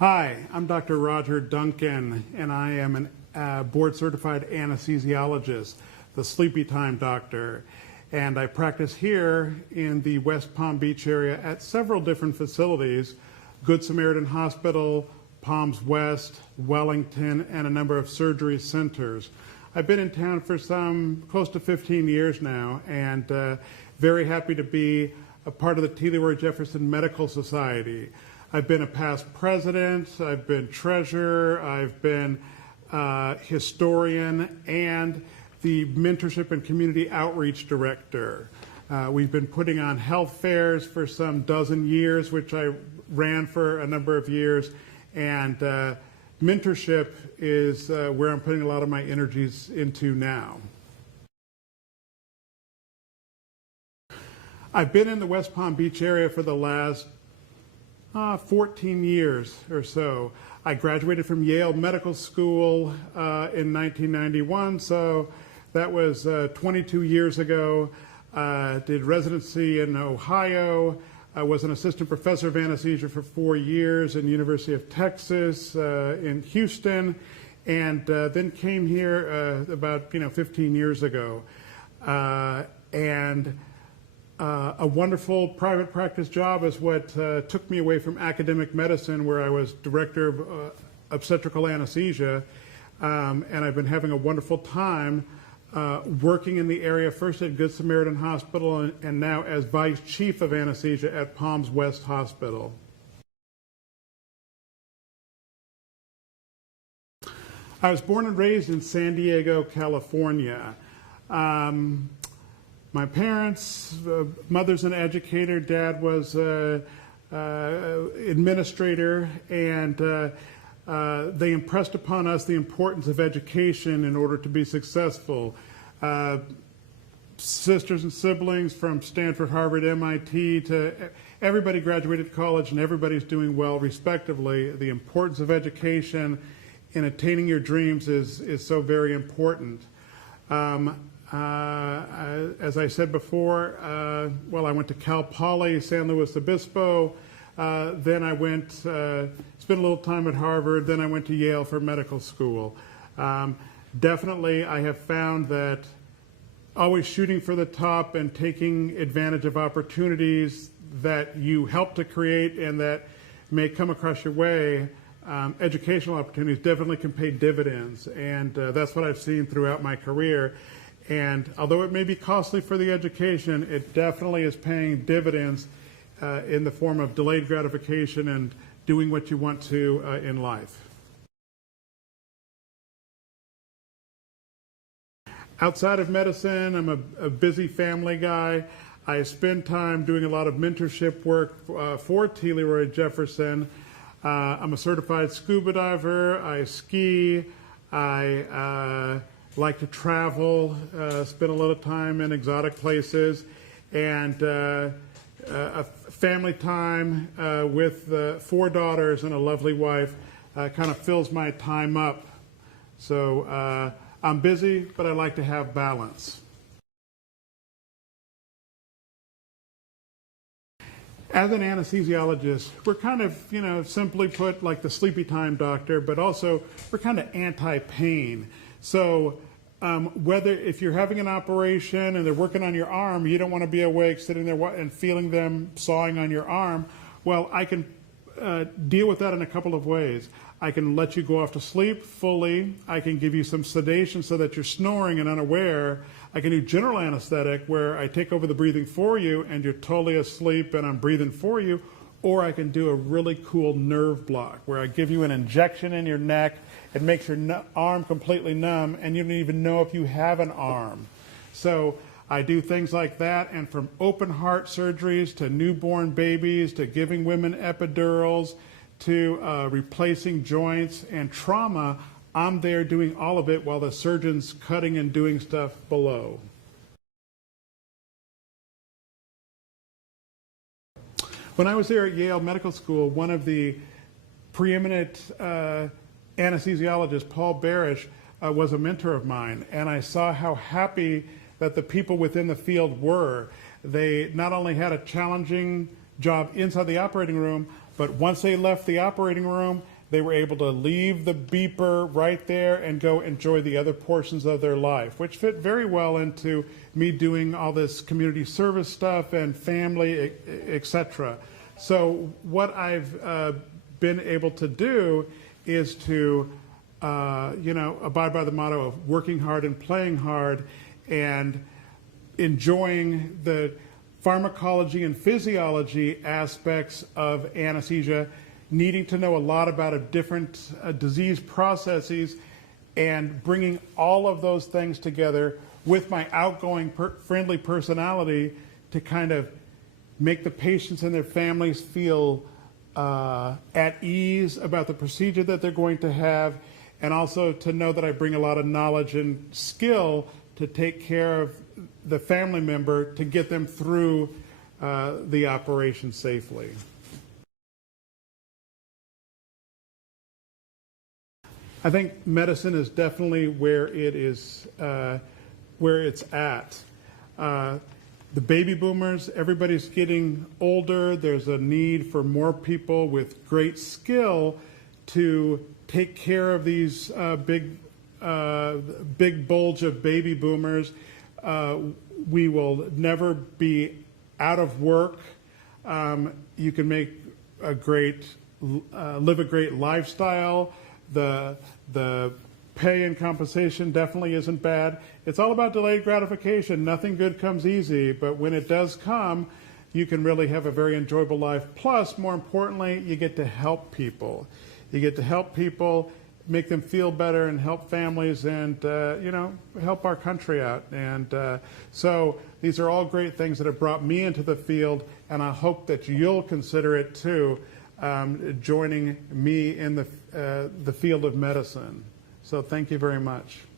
Hi, I'm Dr. Roger Duncan, and I am a board-certified anesthesiologist, the sleepy time doctor. And I practice here in the West Palm Beach area at several different facilities: Good Samaritan Hospital, Palms West, Wellington, and a number of surgery centers. I've been in town for close to 15 years now, and very happy to be a part of the T. Leroy Jefferson Medical Society. I've been a past president, I've been treasurer, I've been historian, and the mentorship and community outreach director. We've been putting on health fairs for some dozen years, which I ran for a number of years, and mentorship is where I'm putting a lot of my energies into now. I've been in the West Palm Beach area for the last 14 years or so. I graduated from Yale Medical School in 1991, so that was 22 years ago. Did residency in Ohio. I was an assistant professor of anesthesia for 4 years in University of Texas in Houston, and then came here about 15 years ago. A wonderful private practice job is what took me away from academic medicine, where I was director of obstetrical anesthesia, and I've been having a wonderful time working in the area, first at Good Samaritan Hospital and now as vice chief of anesthesia at Palms West Hospital. I was born and raised in San Diego, California. My parents, mother's an educator, dad was administrator, and they impressed upon us the importance of education in order to be successful. Sisters and siblings from Stanford, Harvard, MIT, to everybody graduated college and everybody's doing well respectively. The importance of education in attaining your dreams is so very important. As I said before, well, I went to Cal Poly, San Luis Obispo, then I spent a little time at Harvard, then I went to Yale for medical school. Definitely, I have found that always shooting for the top and taking advantage of opportunities that you help to create and that may come across your way, educational opportunities definitely can pay dividends, and that's what I've seen throughout my career. And although it may be costly for the education, it definitely is paying dividends in the form of delayed gratification and doing what you want to in life. Outside of medicine, I'm a busy family guy. I spend time doing a lot of mentorship work for T. Leroy Jefferson. I'm a certified scuba diver. I ski. I like to travel, spend a little time in exotic places, and a family time with 4 daughters and a lovely wife kind of fills my time up. So I'm busy, but I like to have balance. As an anesthesiologist, we're kind of, simply put, like the sleepy time doctor, but also we're kind of anti-pain. So if you're having an operation and they're working on your arm, you don't want to be awake sitting there and feeling them sawing on your arm. Well, I can deal with that in a couple of ways. I can let you go off to sleep fully. I can give you some sedation so that you're snoring and unaware. I can do general anesthetic, where I take over the breathing for you and you're totally asleep and I'm breathing for you. Or I can do a really cool nerve block, where I give you an injection in your neck. It makes your arm completely numb, and you don't even know if you have an arm. So I do things like that, and from open heart surgeries to newborn babies to giving women epidurals to replacing joints and trauma, I'm there doing all of it while the surgeon's cutting and doing stuff below. When I was there at Yale Medical School, one of the preeminent anesthesiologists, Paul Barish, was a mentor of mine, and I saw how happy that the people within the field were. They not only had a challenging job inside the operating room, but once they left the operating room they were able to leave the beeper right there and go enjoy the other portions of their life, which fit very well into me doing all this community service stuff and family, etc. So what I've been able to do is to abide by the motto of working hard and playing hard and enjoying the pharmacology and physiology aspects of anesthesia, needing to know a lot about different disease processes, and bringing all of those things together with my outgoing, friendly personality to kind of make the patients and their families feel at ease about the procedure that they're going to have, and also to know that I bring a lot of knowledge and skill to take care of the family member to get them through the operation safely. I think medicine is definitely where it is, where it's at. The baby boomers, everybody's getting older. There's a need for more people with great skill to take care of these big bulge of baby boomers. We will never be out of work. You can make a great, live a great lifestyle. The pay and compensation definitely isn't bad. It's all about delayed gratification. Nothing good comes easy, but when it does come, you can really have a very enjoyable life. Plus, more importantly, you get to help people. You get to help people, make them feel better, and help families, and help our country out. And so these are all great things that have brought me into the field, and I hope that you'll consider it too, joining me in the field of medicine. So thank you very much.